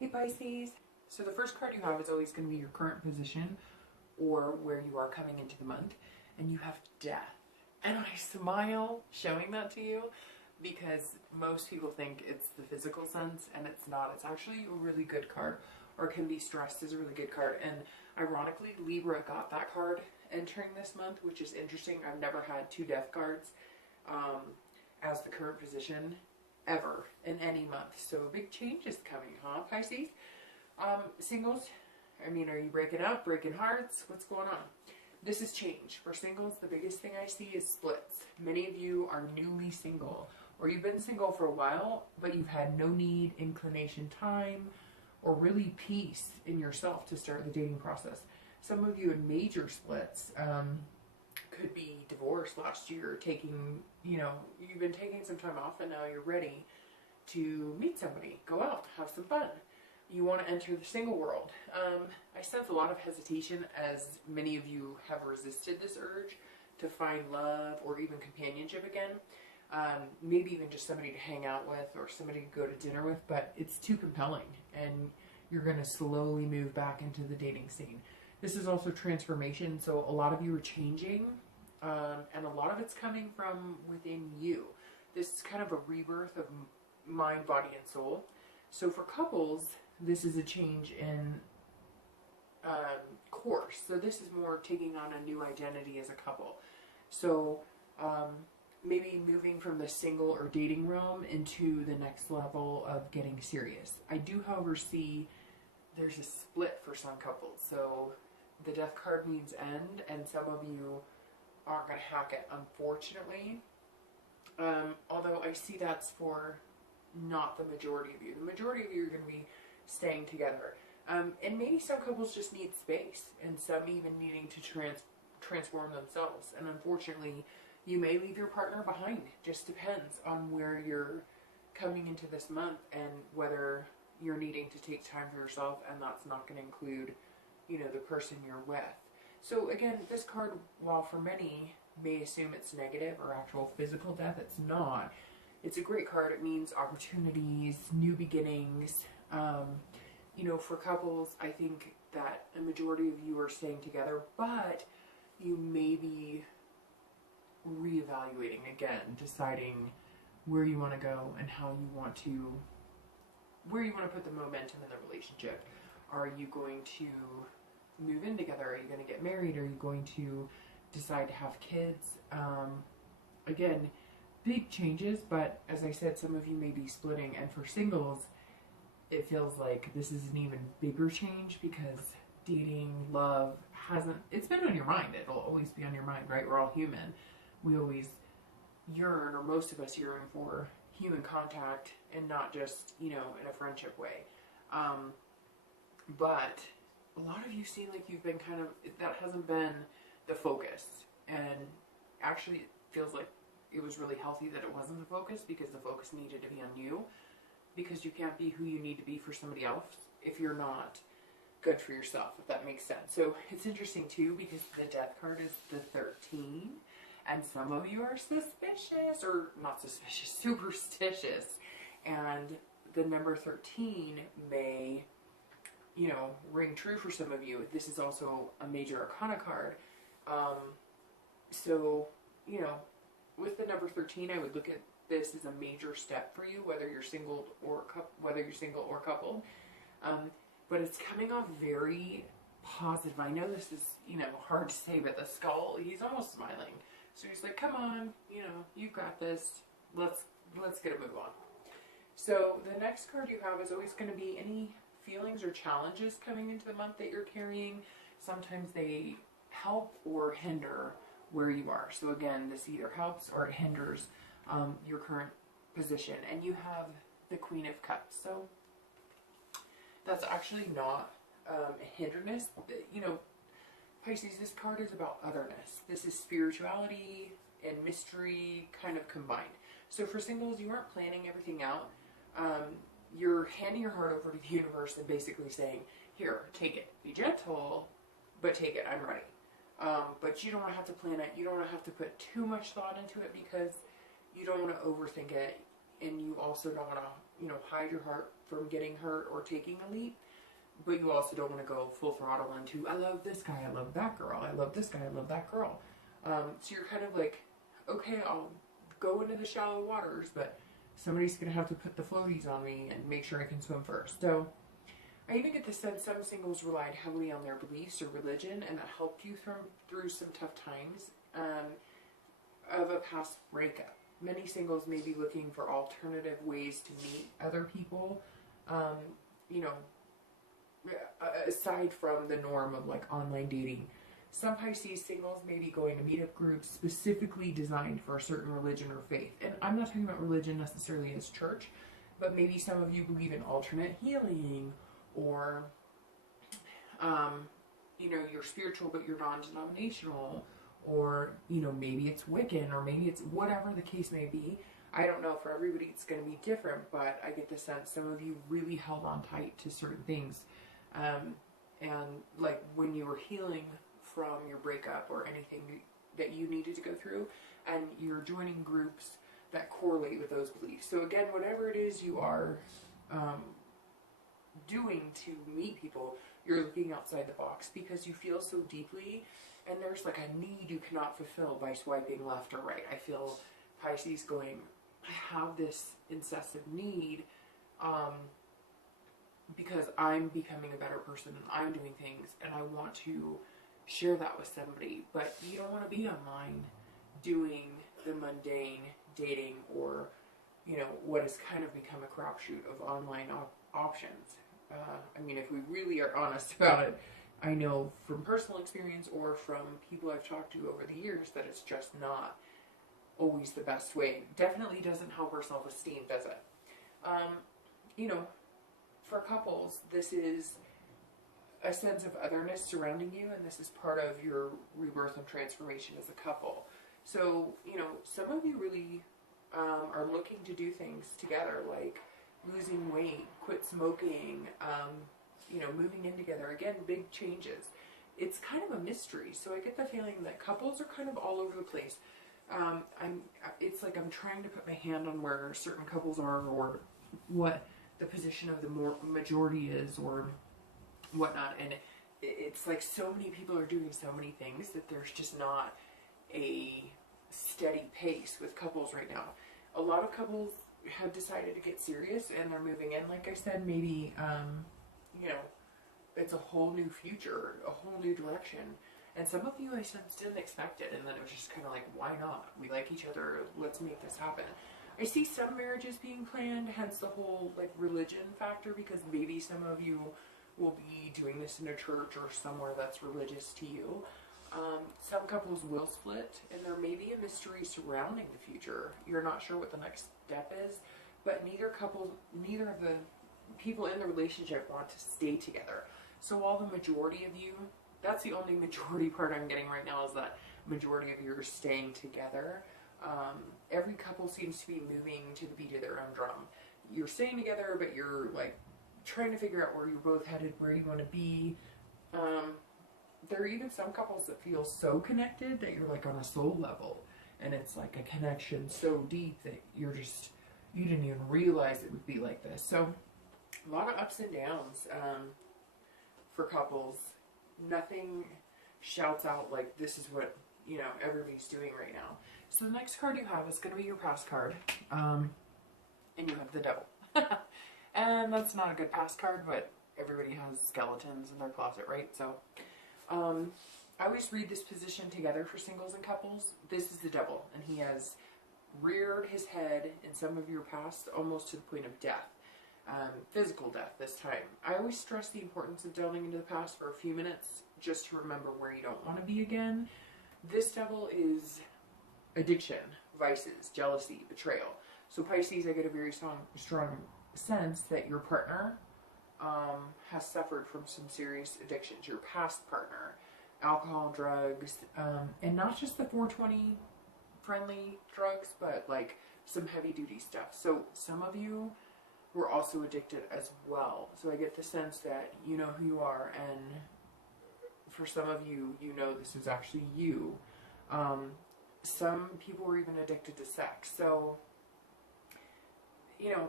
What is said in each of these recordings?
Hey Pisces. So the first card you have is always going to be your current position or where you are coming into the month. And you have Death. And I smile showing that to you because most people think it's the physical sense and it's not. It's actually a really good card, or can be stressed as a really good card. And ironically, Libra got that card entering this month, which is interesting. I've never had two Death cards as the current position ever in any month. So a big change is coming, huh, Pisces? Singles, I mean, are you breaking up, breaking hearts? What's going on? This is change. For singles, the biggest thing I see is splits. Many of you are newly single, or you've been single for a while, but you've had no need, inclination, time, or really peace in yourself to start the dating process. Some of you in major splits could be divorced last year, taking, you've been taking some time off and now you're ready to meet somebody, go out, have some fun. You want to enter the single world. I sense a lot of hesitation as many of you have resisted this urge to find love or even companionship again. Maybe even just somebody to hang out with or somebody to go to dinner with, but it's too compelling and you're going to slowly move back into the dating scene. This is also transformation, so a lot of you are changing, and a lot of it's coming from within you. This is kind of a rebirth of mind, body, and soul. So for couples, this is a change in course. So this is more taking on a new identity as a couple. So maybe moving from the single or dating realm into the next level of getting serious. I do, however, see there's a split for some couples. So the Death card means end, and some of you aren't going to hack it, unfortunately. Although I see that's for not the majority of you. The majority of you are going to be staying together. And maybe some couples just need space, and some even needing to transform themselves. And unfortunately, you may leave your partner behind. It just depends on where you're coming into this month and whether you're needing to take time for yourself, and that's not going to include, the person you're with. So again, this card, while for many may assume it's negative or actual physical death, it's not. It's a great card. It means opportunities, new beginnings. For couples, I think that a majority of you are staying together, but you may be reevaluating again, deciding where you want to go and where you want to put the momentum in the relationship. Are you going to move in together? Are you going to get married? Are you going to decide to have kids? Again, big changes, but as I said, some of you may be splitting, and for singles, it feels like this is an even bigger change because dating, love, it's been on your mind. It'll always be on your mind, right? We're all human. We always yearn, or most of us yearn, for human contact and not just, in a friendship way. But a lot of you seem like you've been that hasn't been the focus. And actually it feels like it was really healthy that it wasn't the focus, because the focus needed to be on you, because you can't be who you need to be for somebody else if you're not good for yourself, if that makes sense. So it's interesting too, because the Death card is the 13, and some of you are suspicious, or not suspicious, superstitious, and the number 13 may, ring true for some of you. This is also a major arcana card. So, with the number 13, I would look at this as a major step for you, whether you're single or coupled. But it's coming off very positive. I know this is, hard to say, but the skull, he's almost smiling. So he's like, come on, you've got this. Let's get a move on. So the next card you have is always going to be any feelings or challenges coming into the month that you're carrying. Sometimes they help or hinder where you are. So again, this either helps or it hinders your current position. And you have the Queen of Cups. So that's actually not a hindrance. Pisces, this card is about otherness. This is spirituality and mystery kind of combined. So for singles, you aren't planning everything out. You're handing your heart over to the universe and basically saying, here, take it. Be gentle, but take it. I'm ready. But you don't want to have to plan it. You don't want to have to put too much thought into it, because you don't want to overthink it, and you also don't want to you know, hide your heart from getting hurt or taking a leap. But you also don't want to go full throttle into, I love this guy, I love that girl, I love this guy, I love that girl. So you're kind of like, okay, I'll go into the shallow waters, but somebody's going to have to put the floaties on me and make sure I can swim first. So I even get the sense some singles relied heavily on their beliefs or religion, and that helped you through some tough times of a past breakup. Many singles may be looking for alternative ways to meet other people, you know, aside from the norm of like online dating. Some Pisces singles may be going to meetup groups specifically designed for a certain religion or faith. And I'm not talking about religion necessarily as church, but maybe some of you believe in alternate healing, or, you know, you're spiritual but you're non-denominational, or, you know, maybe it's Wiccan, or maybe it's whatever the case may be. I don't know, for everybody it's going to be different, but I get the sense some of you really held on tight to certain things. And like when you were healing from your breakup or anything that you needed to go through, and you're joining groups that correlate with those beliefs. So again, whatever it is you are doing to meet people, you're looking outside the box because you feel so deeply, and there's like a need you cannot fulfill by swiping left or right. I feel Pisces going, I have this incessant need because I'm becoming a better person and I'm doing things and I want to share that with somebody. But you don't want to be online doing the mundane dating, or, you know, what has kind of become a crapshoot of online options. I mean, if we really are honest about it, I know from personal experience or from people I've talked to over the years that it's just not always the best way. Definitely doesn't help our self-esteem, does it? You know, for couples, this is a sense of otherness surrounding you, and this is part of your rebirth and transformation as a couple. So, you know, some of you really are looking to do things together, like losing weight, quit smoking, you know, moving in together. Again, big changes. It's kind of a mystery. So I get the feeling that couples are kind of all over the place. It's like I'm trying to put my hand on where certain couples are, or what the position of the majority is, or whatnot. And it's like so many people are doing so many things that there's just not a steady pace with couples right now. A lot of couples have decided to get serious and they're moving in. Like I said, maybe, you know, it's a whole new future, a whole new direction. And some of you, I sense, didn't expect it. And then it was just kind of like, why not? We like each other. Let's make this happen. I see some marriages being planned, hence the whole like religion factor, because maybe some of you will be doing this in a church or somewhere that's religious to you. Some couples will split, and there may be a mystery surrounding the future. You're not sure what the next step is, but neither of the people in the relationship want to stay together. So while the majority of you, that's the only majority part I'm getting right now, is that majority of you are staying together. Every couple seems to be moving to the beat of their own drum. You're staying together, but you're like trying to figure out where you're both headed, where you want to be. There are even some couples that feel so connected that you're like on a soul level, and it's like a connection so deep that you didn't even realize it would be like this. So a lot of ups and downs for couples. Nothing shouts out like this is what, you know, everybody's doing right now. So the next card you have is going to be your past card, and you have the Devil. And that's not a good past card, but everybody has skeletons in their closet, right? So I always read this position together for singles and couples. This is the Devil, and he has reared his head in some of your past almost to the point of death. Physical death this time. I always stress the importance of delving into the past for a few minutes just to remember where you don't want to be again. This Devil is addiction, vices, jealousy, betrayal. So Pisces, I get a very strong sense that your partner has suffered from some serious addictions. Your past partner, alcohol, drugs, and not just the 420 friendly drugs, but like some heavy duty stuff. So some of you were also addicted as well. So I get the sense that you know who you are, and for some of you, you know this is actually you. Some people were even addicted to sex. So, you know,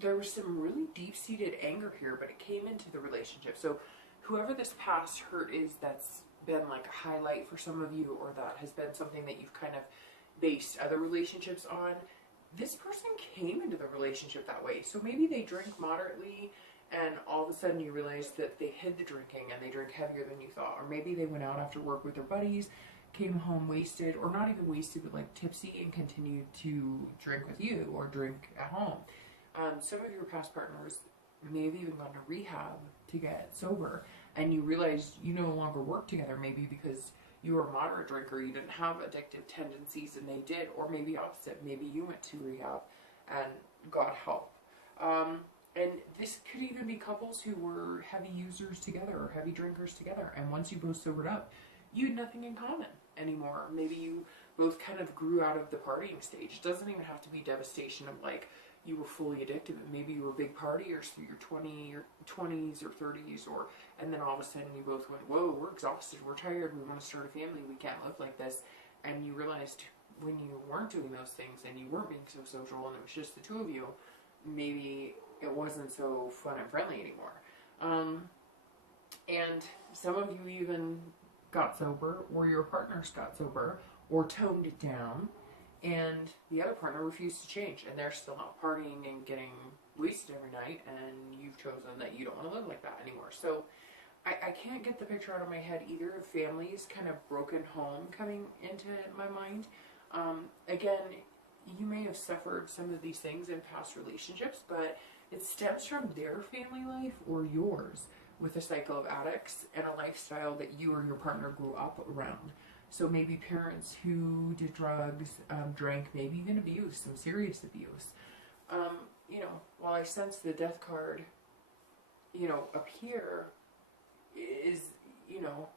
there was some really deep-seated anger here, but it came into the relationship. So whoever this past hurt is, that's been like a highlight for some of you, or that has been something that you've kind of based other relationships on, this person came into the relationship that way. So maybe they drink moderately, and all of a sudden you realize that they hid the drinking and they drink heavier than you thought. Or maybe they went out after work with their buddies, came home wasted, or not even wasted, but like tipsy, and continued to drink with you or drink at home. Some of your past partners may have even gone to rehab to get sober, and you realize you no longer work together, maybe because you were a moderate drinker, you didn't have addictive tendencies and they did, or maybe opposite, maybe you went to rehab and got help. And this could even be couples who were heavy users together or heavy drinkers together, and once you both sobered up, you had nothing in common anymore. Maybe you both kind of grew out of the partying stage. It doesn't even have to be devastation of like you were fully addicted, but maybe you were big partiers through your 20s or 30s, and then all of a sudden you both went, whoa, we're exhausted, we're tired, we want to start a family, we can't live like this. And you realized when you weren't doing those things and you weren't being so social and it was just the two of you, maybe it wasn't so fun and friendly anymore. And some of you even got sober, or your partners got sober, or toned it down, and the other partner refused to change, and they're still not partying and getting wasted every night, and you've chosen that you don't want to live like that anymore. So I can't get the picture out of my head either of families, kind of broken home coming into my mind. Again, you may have suffered some of these things in past relationships, but it stems from their family life or yours, with a cycle of addicts and a lifestyle that you or your partner grew up around. So maybe parents who did drugs, drank, maybe even abuse, some serious abuse. You know, while I sense the death card, you know, up here is, you know,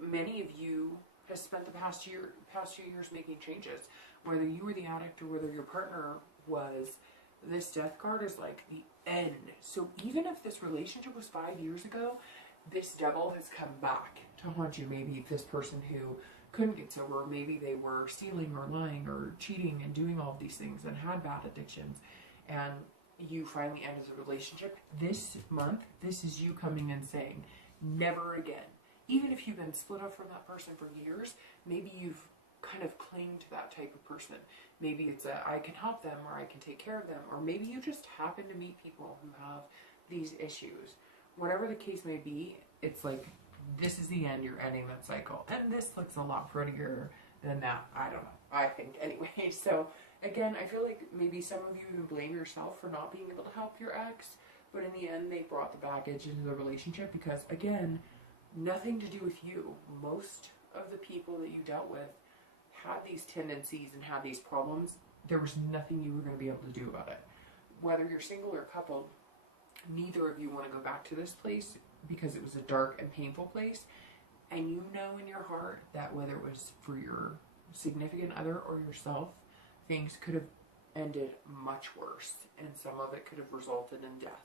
many of you have spent the past few years making changes. Whether you were the addict or whether your partner was, this death card is like the end. So even if this relationship was 5 years ago, this devil has come back to haunt you. Maybe this person who couldn't get sober, maybe they were stealing or lying or cheating and doing all of these things and had bad addictions, and you finally ended the relationship. This month, this is you coming and saying, never again. Even if you've been split up from that person for years, maybe you've kind of clinged to that type of person. Maybe it's I can help them, or I can take care of them, or maybe you just happen to meet people who have these issues. Whatever the case may be, it's like, this is the end, you're ending that cycle. And this looks a lot prettier than that. I don't know, I think anyway. So again, I feel like maybe some of you even blame yourself for not being able to help your ex, but in the end they brought the baggage into the relationship, because again, nothing to do with you. Most of the people that you dealt with had these tendencies and had these problems. There was nothing you were going to be able to do about it. Whether you're single or coupled, neither of you want to go back to this place, because it was a dark and painful place. And you know in your heart that whether it was for your significant other or yourself, things could have ended much worse, and some of it could have resulted in death.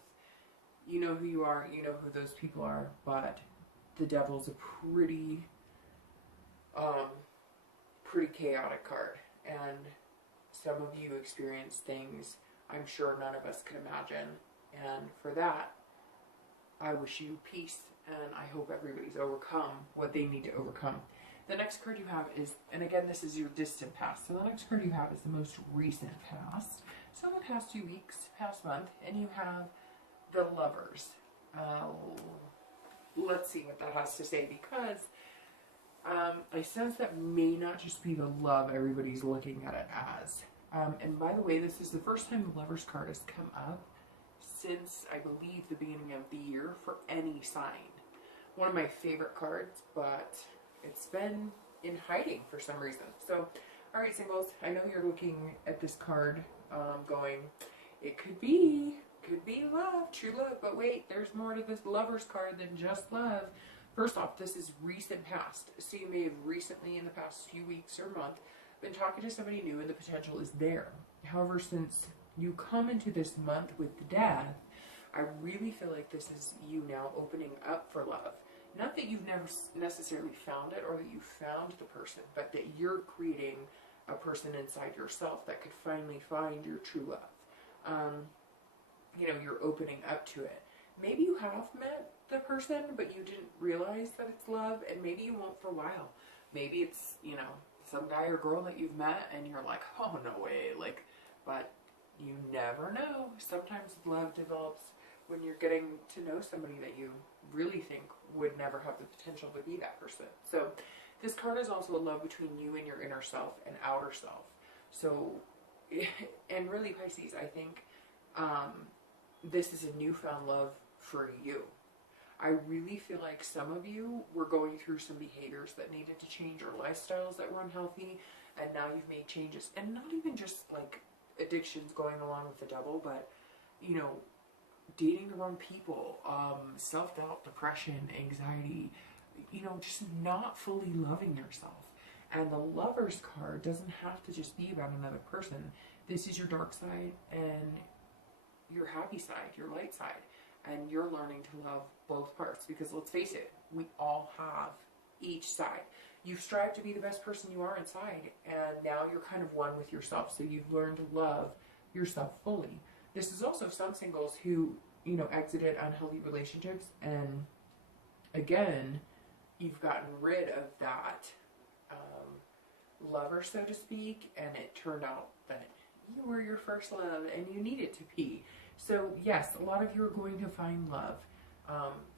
You know who you are, you know who those people are, but the devil's a pretty chaotic card, and some of you experience things I'm sure none of us could imagine, and for that I wish you peace, and I hope everybody's overcome what they need to overcome. The next card you have is, and again, this is your distant past, so the next card you have is the most recent past, so the past 2 weeks, past month, and you have the Lovers. Let's see what that has to say, because I sense that may not just be the love everybody's looking at it as. And by the way, this is the first time the Lovers card has come up since, I believe, the beginning of the year for any sign. One of my favorite cards, but it's been in hiding for some reason. So, alright singles, I know you're looking at this card going, it could be love, true love, but wait, there's more to this Lovers card than just love. First off, this is recent past, so you may have recently, in the past few weeks or month, been talking to somebody new and the potential is there. However, since you come into this month with the Death, I really feel like this is you now opening up for love. Not that you've never necessarily found it or that you found the person, but that you're creating a person inside yourself that could finally find your true love. you know, you're opening up to it. Maybe you have met the person, but you didn't realize that it's love, and maybe you won't for a while. Maybe it's, you know, some guy or girl that you've met and you're like, oh, no way, like, but you never know. Sometimes love develops when you're getting to know somebody that you really think would never have the potential to be that person. So this card is also a love between you and your inner self and outer self. So, and really, Pisces, I think this is a newfound love for you. I really feel like some of you were going through some behaviors that needed to change, or lifestyles that were unhealthy, and now you've made changes. And not even just like addictions going along with the devil, but, you know, dating the wrong people, self-doubt, depression, anxiety, you know, just not fully loving yourself. And the Lover's card doesn't have to just be about another person. This is your dark side and your happy side, your light side. And you're learning to love both parts, because let's face it, we all have each side. You've strived to be the best person you are inside, and now you're kind of one with yourself. So you've learned to love yourself fully. This is also some singles who, you know, exited unhealthy relationships, and again, you've gotten rid of that lover, so to speak, and it turned out that you were your first love and you needed to be. So yes, a lot of you are going to find love.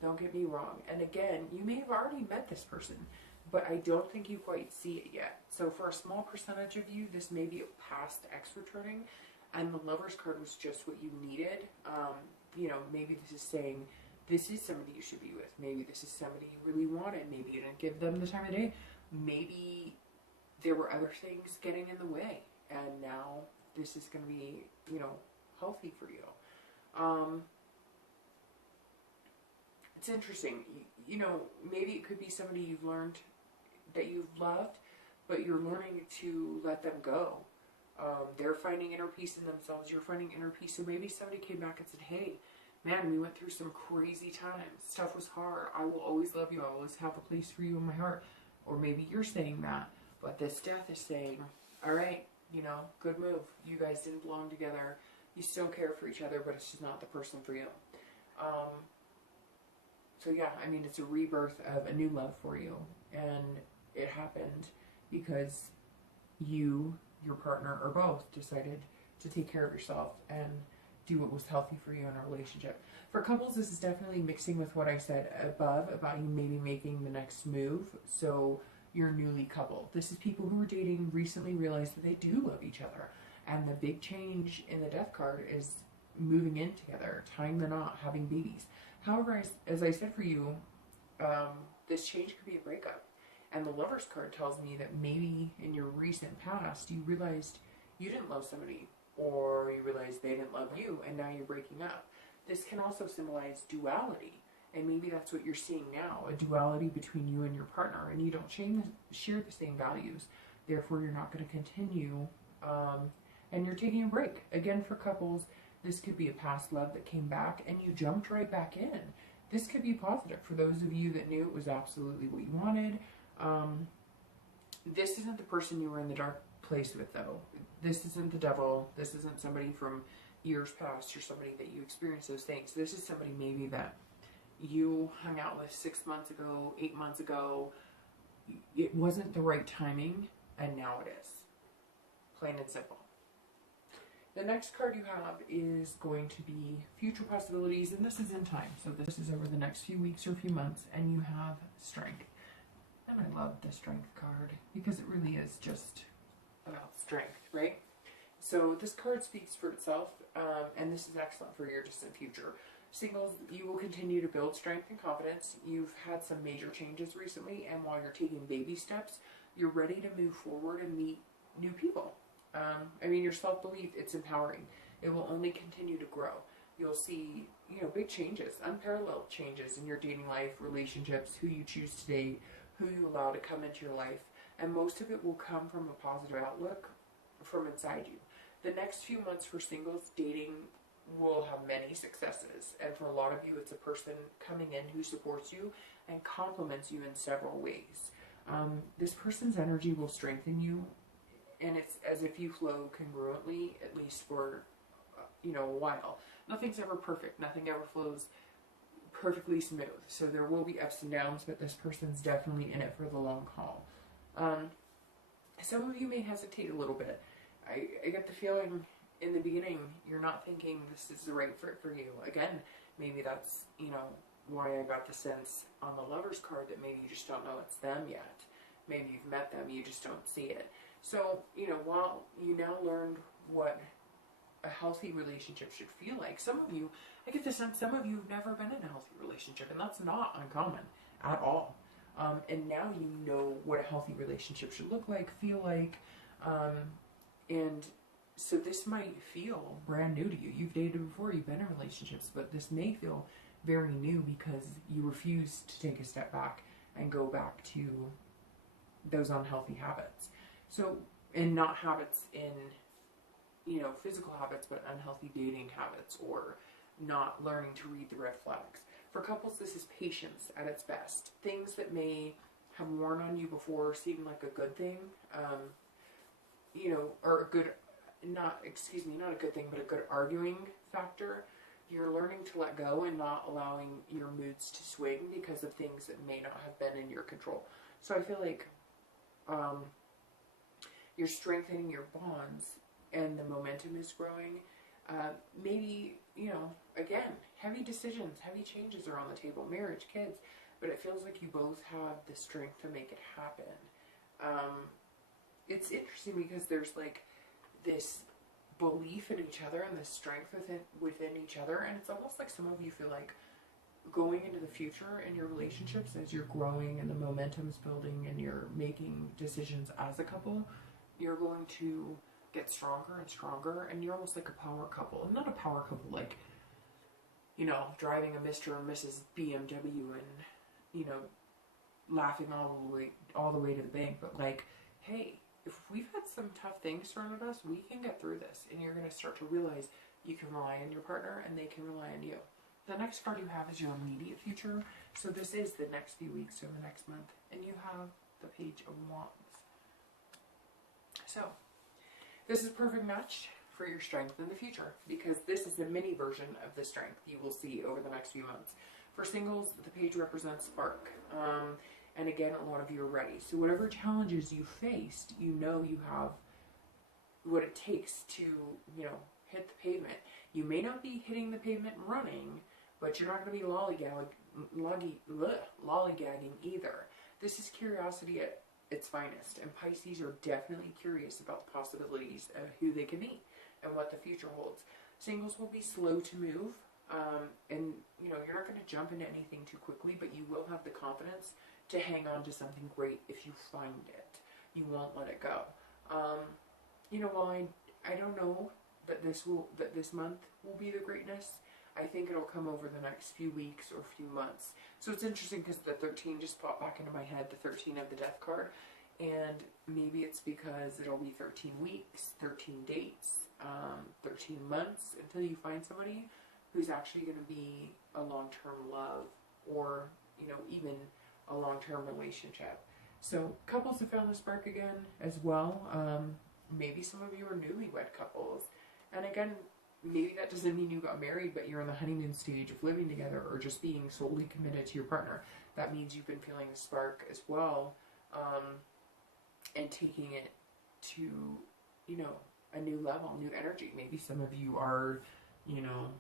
Don't get me wrong. And again, you may have already met this person, but I don't think you quite see it yet. So for a small percentage of you, this may be a past ex returning, and the Lover's card was just what you needed. You know, maybe this is saying, this is somebody you should be with. Maybe this is somebody you really wanted. Maybe you didn't give them the time of day. Maybe there were other things getting in the way, and now this is going to be, you know, healthy for you. It's interesting. You know, maybe it could be somebody you've learned that you've loved, but you're learning to let them go. They're finding inner peace in themselves. You're finding inner peace. So maybe somebody came back and said, hey, man, we went through some crazy times. Stuff was hard. I will always love you. I will always have a place for you in my heart. Or maybe you're saying that, but this death is saying, all right, you know, good move. You guys didn't belong together. You still care for each other, but it's just not the person for you. So yeah, I mean, it's a rebirth of a new love for you. And it happened because you, your partner, or both decided to take care of yourself and do what was healthy for you in a relationship. For couples, this is definitely mixing with what I said above about you maybe making the next move. So you're newly coupled. This is people who were dating, recently realized that they do love each other. And the big change in the Death card is moving in together, tying the knot, having babies. However, as I said for you, this change could be a breakup. And the Lover's card tells me that maybe in your recent past, you realized you didn't love somebody, or you realized they didn't love you, and now you're breaking up. This can also symbolize duality. And maybe that's what you're seeing now, a duality between you and your partner, and you don't share the same values. Therefore, you're not going to continue, and you're taking a break. Again, for couples, this could be a past love that came back, and you jumped right back in. This could be positive for those of you that knew it was absolutely what you wanted. This isn't the person you were in the dark place with, though. This isn't the devil. This isn't somebody from years past, or somebody that you experienced those things. This is somebody maybe that you hung out with 6 months ago, 8 months ago. It wasn't the right timing, and now it is. Plain and simple. The next card you have is going to be future possibilities, and this is in time. So this is over the next few weeks or few months, and you have strength. And I love the strength card because it really is just about strength, right? So this card speaks for itself, and this is excellent for your distant future. Singles, you will continue to build strength and confidence. You've had some major changes recently, and while you're taking baby steps, you're ready to move forward and meet new people. I mean, your self-belief, it's empowering. It will only continue to grow. You'll see, you know, big changes, unparalleled changes in your dating life, relationships, who you choose to date, who you allow to come into your life. And most of it will come from a positive outlook from inside you. The next few months for singles, dating will have many successes. And for a lot of you, it's a person coming in who supports you and compliments you in several ways. This person's energy will strengthen you. And it's as if you flow congruently, at least for you know, a while. Nothing's ever perfect. Nothing ever flows perfectly smooth. So there will be ups and downs, but this person's definitely in it for the long haul. Some of you may hesitate a little bit. I get the feeling in the beginning you're not thinking this is the right fit for you. Again, maybe that's, you know, why I got the sense on the Lover's card that maybe you just don't know it's them yet. Maybe you've met them, you just don't see it. So, you know, while you now learned what a healthy relationship should feel like, some of you, I get the sense some of you have never been in a healthy relationship, and that's not uncommon at all. And now you know what a healthy relationship should look like, feel like, and so this might feel brand new to you. You've dated before, you've been in relationships, but this may feel very new because you refuse to take a step back and go back to those unhealthy habits. So, and not habits in, you know, physical habits, but unhealthy dating habits, or not learning to read the red flags. For couples, this is patience at its best. Things that may have worn on you before seem like a good thing, you know, or a good, not a good thing, but a good arguing factor. You're learning to let go and not allowing your moods to swing because of things that may not have been in your control. So I feel like you're strengthening your bonds and the momentum is growing. Maybe, you know, again, heavy decisions, heavy changes are on the table, marriage, kids, but it feels like you both have the strength to make it happen. It's interesting because there's like this belief in each other and this strength within each other, and it's almost like some of you feel like going into the future in your relationships, as you're growing and the momentum's building and you're making decisions as a couple, you're going to get stronger and stronger, and you're almost like a power couple. And not a power couple like, you know, driving a Mr. and Mrs. BMW and, you know, laughing all the way to the bank, but like, hey, if we've had some tough things thrown at us, we can get through this. And you're going to start to realize you can rely on your partner and they can rely on you. The next card you have is your immediate future. So this is the next few weeks or the next month. And you have the Page of Wands. So this is a perfect match for your strength in the future, because this is the mini version of the strength you will see over the next few months. For singles, the page represents spark. And again, a lot of you are ready. So whatever challenges you faced, you know you have what it takes to, you know, hit the pavement. You may not be hitting the pavement and running, but you're not going to be lollygagging either. This is curiosity at its finest, and Pisces are definitely curious about the possibilities of who they can meet and what the future holds. Singles will be slow to move, and you know, you're not going to jump into anything too quickly, but you will have the confidence to hang on to something great if you find it. You won't let it go. You know, while I don't know that this month will be the greatness, I think it'll come over the next few weeks or few months. So it's interesting because the 13 just popped back into my head, the 13 of the Death card. And maybe it's because it'll be 13 weeks, 13 dates, 13 months until you find somebody who's actually going to be a long-term love, or, you know, even a long-term relationship. So couples have found the spark again as well. Maybe some of you are newlywed couples. And again, maybe that doesn't mean you got married, but you're in the honeymoon stage of living together or just being solely committed to your partner. That means you've been feeling the spark as well, and taking it to, you know, a new level, new energy. Maybe some of you are, you know,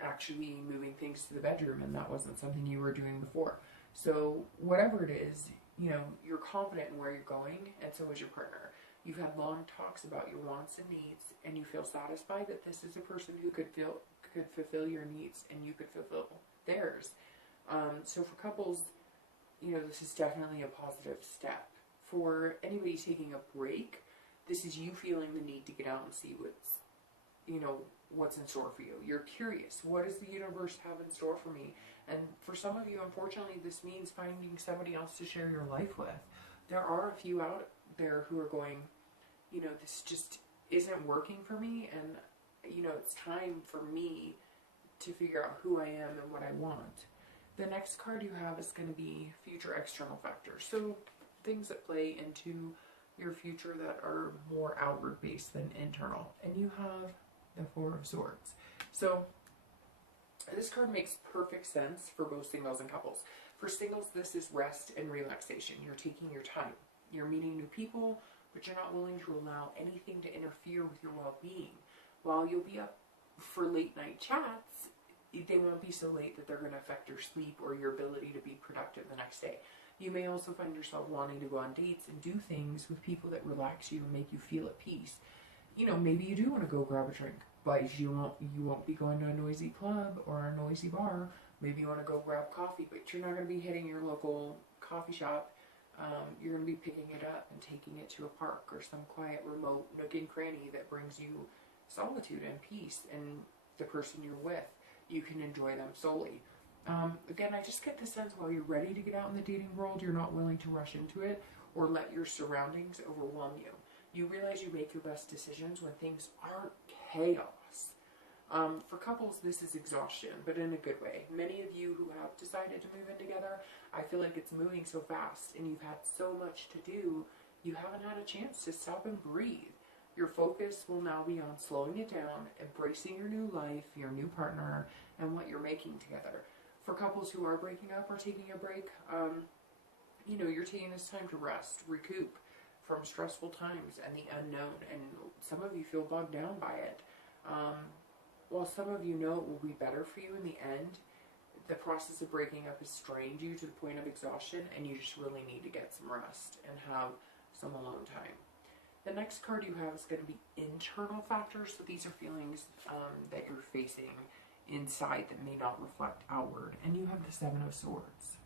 actually moving things to the bedroom, and that wasn't something you were doing before. So whatever it is, you know, you're confident in where you're going, and so is your partner. You've had long talks about your wants and needs, and you feel satisfied that this is a person who could fulfill your needs, and you could fulfill theirs. So for couples, you know, this is definitely a positive step. For anybody taking a break, this is you feeling the need to get out and see what's in store for you. You're curious. What does the universe have in store for me? And for some of you, unfortunately, this means finding somebody else to share your life with. There are a few out there who are going, you know, this just isn't working for me, and, you know, it's time for me to figure out who I am and what I want. The next card you have is going to be future external factors. So things that play into your future that are more outward based than internal. And you have the Four of Swords. So this card makes perfect sense for both singles and couples. For singles, this is rest and relaxation. You're taking your time. You're meeting new people, but you're not willing to allow anything to interfere with your well-being. While you'll be up for late night chats, they won't be so late that they're going to affect your sleep or your ability to be productive the next day. You may also find yourself wanting to go on dates and do things with people that relax you and make you feel at peace. You know, maybe you do want to go grab a drink, but you won't be going to a noisy club or a noisy bar. Maybe you want to go grab coffee, but you're not going to be hitting your local coffee shop. You're going to be picking it up and taking it to a park or some quiet, remote nook and cranny that brings you solitude and peace, and the person you're with, you can enjoy them solely. Again, I just get the sense while you're ready to get out in the dating world, you're not willing to rush into it or let your surroundings overwhelm you. You realize you make your best decisions when things aren't chaos. For couples, this is exhaustion, but in a good way. Many of you who have decided to move in together, I feel like it's moving so fast and you've had so much to do, you haven't had a chance to stop and breathe. Your focus will now be on slowing it down, embracing your new life, your new partner, and what you're making together. For couples who are breaking up or taking a break, you know, you're taking this time to rest, recoup from stressful times and the unknown, and some of you feel bogged down by it. While some of you know it will be better for you in the end, the process of breaking up has strained you to the point of exhaustion, and you just really need to get some rest and have some alone time. The next card you have is going to be internal factors. So these are feelings that you're facing inside that may not reflect outward. And you have the Seven of Swords.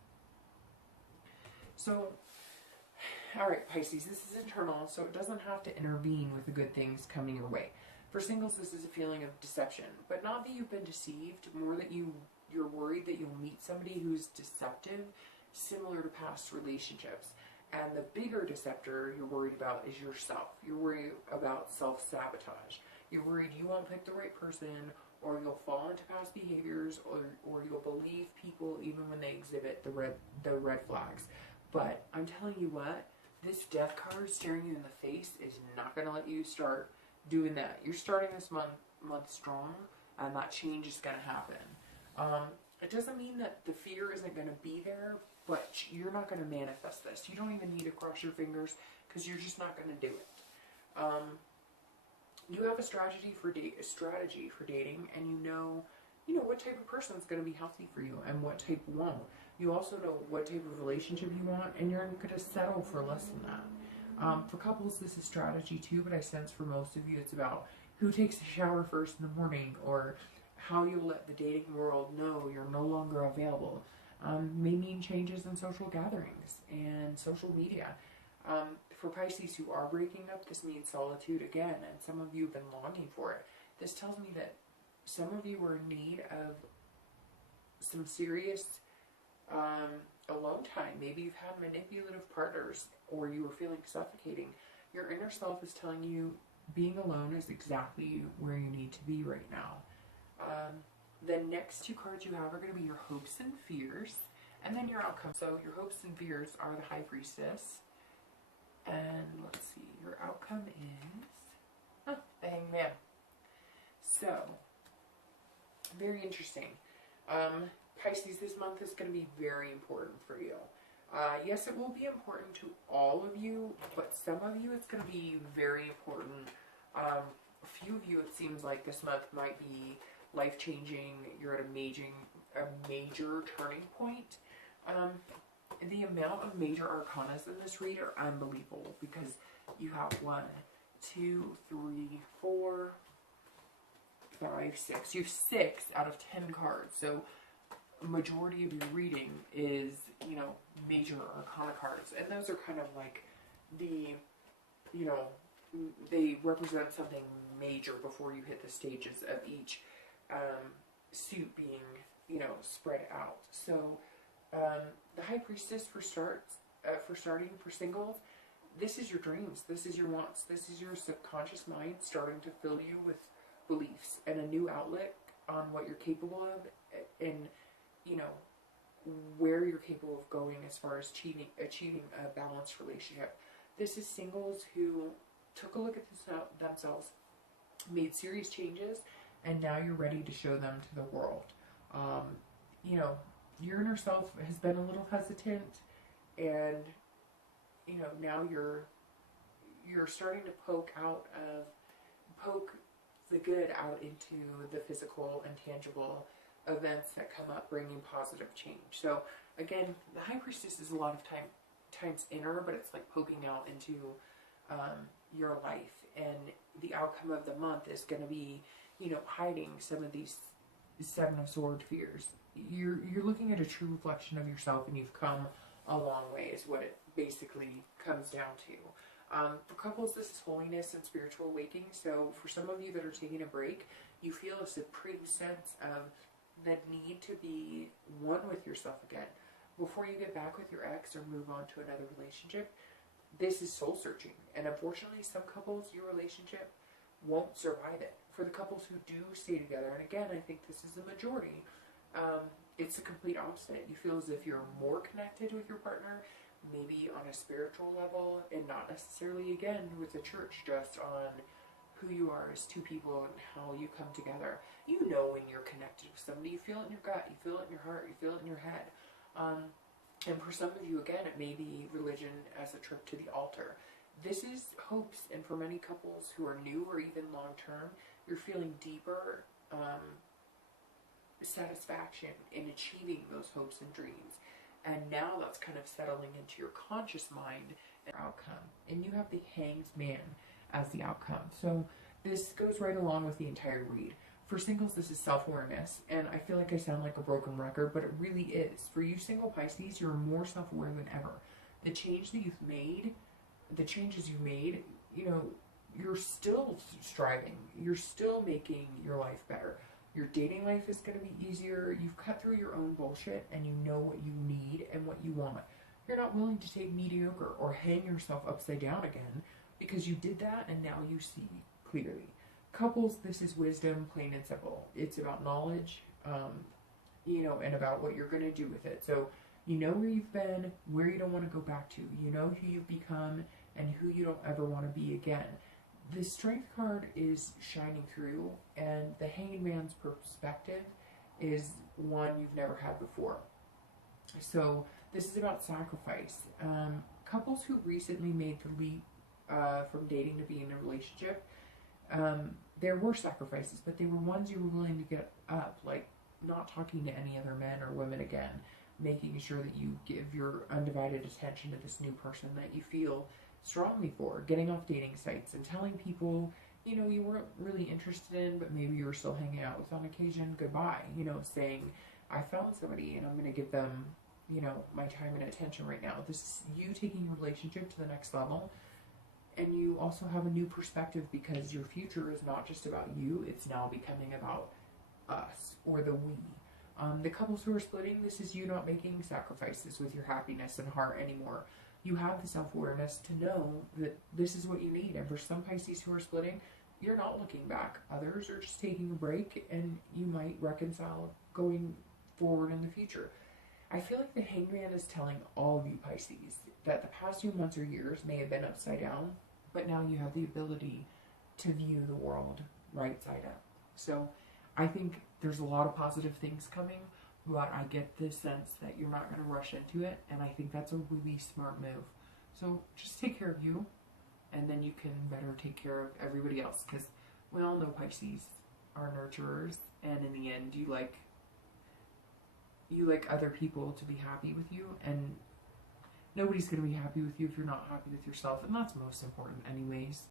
So, all right, Pisces, this is internal, so it doesn't have to intervene with the good things coming your way. For singles, this is a feeling of deception, but not that you've been deceived, more that you're worried that you'll meet somebody who's deceptive, similar to past relationships. And the bigger deceptor you're worried about is yourself. You're worried about self-sabotage. You're worried you won't pick the right person, or you'll fall into past behaviors, or you'll believe people even when they exhibit the red flags. But I'm telling you what, this death card staring you in the face is not going to let you start doing that. You're starting this month strong, and that change is going to happen. It doesn't mean that the fear isn't going to be there, but you're not going to manifest this. You don't even need to cross your fingers, because you're just not going to do it. You have a strategy for dating, and you know what type of person is going to be healthy for you and what type won't. You also know what type of relationship you want, and you're going to settle for less than that. For couples, this is strategy too, but I sense for most of you it's about who takes the shower first in the morning, or how you'll let the dating world know you're no longer available. May mean changes in social gatherings and social media. For Pisces who are breaking up, this means solitude again, and some of you have been longing for it. This tells me that some of you are in need of some serious alone time. Maybe you've had manipulative partners, or you were feeling suffocating. Your inner self is telling you being alone is exactly where you need to be right now. The next two cards you have are going to be your hopes and fears, and then your outcome. So your hopes and fears are the High Priestess, and let's see, your outcome is the Hangman. So, very interesting. Pisces, this month is going to be very important for you. Yes, it will be important to all of you, but some of you it's going to be very important. A few of you, it seems like this month might be life-changing. You're at a major turning point. The amount of major arcanas in this read are unbelievable, because you have 1, 2, 3, 4, 5, 6. You have 6 out of 10 cards. So a majority of your reading is, major arcana cards. And those are kind of like the, they represent something major before you hit the stages of each suit being, spread out. So the High Priestess for starting for singles, this is your dreams, this is your wants, this is your subconscious mind starting to fill you with beliefs and a new outlet on what you're capable of, and where you're capable of going as far as achieving a balanced relationship. This is singles who took a look at themselves made serious changes, and now you're ready to show them to the world. You know, your inner self has been a little hesitant, and you know, now you're starting to poke the good out into the physical and tangible events that come up, bringing positive change. So again, the High Priestess is a lot of times inner, but it's like poking out into your life, and the outcome of the month is going to be, you know, hiding some of these Seven of Swords fears. You're looking at a true reflection of yourself, and you've come a long way, is what it basically comes down to. For couples, this is holiness and spiritual awakening. So for some of you that are taking a break, you feel a supreme sense of the need to be one with yourself again. Before you get back with your ex or move on to another relationship, this is soul searching. And unfortunately, some couples, your relationship won't survive it. For the couples who do stay together, and again, I think this is the majority, it's the complete opposite. You feel as if you're more connected with your partner, maybe on a spiritual level, and not necessarily, again, with the church, just on who you are as two people and how you come together. You know when you're connected with somebody. You feel it in your gut, you feel it in your heart, you feel it in your head. And for some of you, again, it may be religion as a trip to the altar. This is hopes, and for many couples who are new or even long-term, you're feeling deeper satisfaction in achieving those hopes and dreams. And now that's kind of settling into your conscious mind and outcome. And you have the Hanged Man as the outcome. So this goes right along with the entire read. For singles, this is self-awareness. And I feel like I sound like a broken record, but it really is. For you single Pisces, you're more self-aware than ever. The change that you've made, the changes you've made, you know, you're still striving. You're still making your life better. Your dating life is going to be easier. You've cut through your own bullshit, and you know what you need and what you want. You're not willing to take mediocre or hang yourself upside down again, because you did that and now you see clearly. Couples, this is wisdom, plain and simple. It's about knowledge, you know, and about what you're going to do with it. So you know where you've been, where you don't want to go back to. You know who you've become and who you don't ever want to be again. The Strength card is shining through, and the Hanged Man's perspective is one you've never had before. So this is about sacrifice. Couples who recently made the leap from dating to being in a relationship, there were sacrifices, but they were ones you were willing to get up, like not talking to any other men or women again, making sure that you give your undivided attention to this new person that you feel strongly for, getting off dating sites and telling people, you know, you weren't really interested in, but maybe you were still hanging out with on occasion, goodbye, you know, saying, I found somebody and I'm going to give them, you know, my time and attention right now. This is you taking your relationship to the next level. And you also have a new perspective, because your future is not just about you, it's now becoming about us, or the we. The couples who are splitting, this is you not making sacrifices with your happiness and heart anymore. You have the self-awareness to know that this is what you need. And for some Pisces who are splitting, you're not looking back. Others are just taking a break, and you might reconcile going forward in the future. I feel like the Hanged Man is telling all of you Pisces that the past few months or years may have been upside down, but now you have the ability to view the world right side up. So I think there's a lot of positive things coming, but I get this sense that you're not going to rush into it, and I think that's a really smart move. So just take care of you, and then you can better take care of everybody else, because we all know Pisces are nurturers, and in the end, you like other people to be happy with you, and nobody's going to be happy with you if you're not happy with yourself, and that's most important anyways.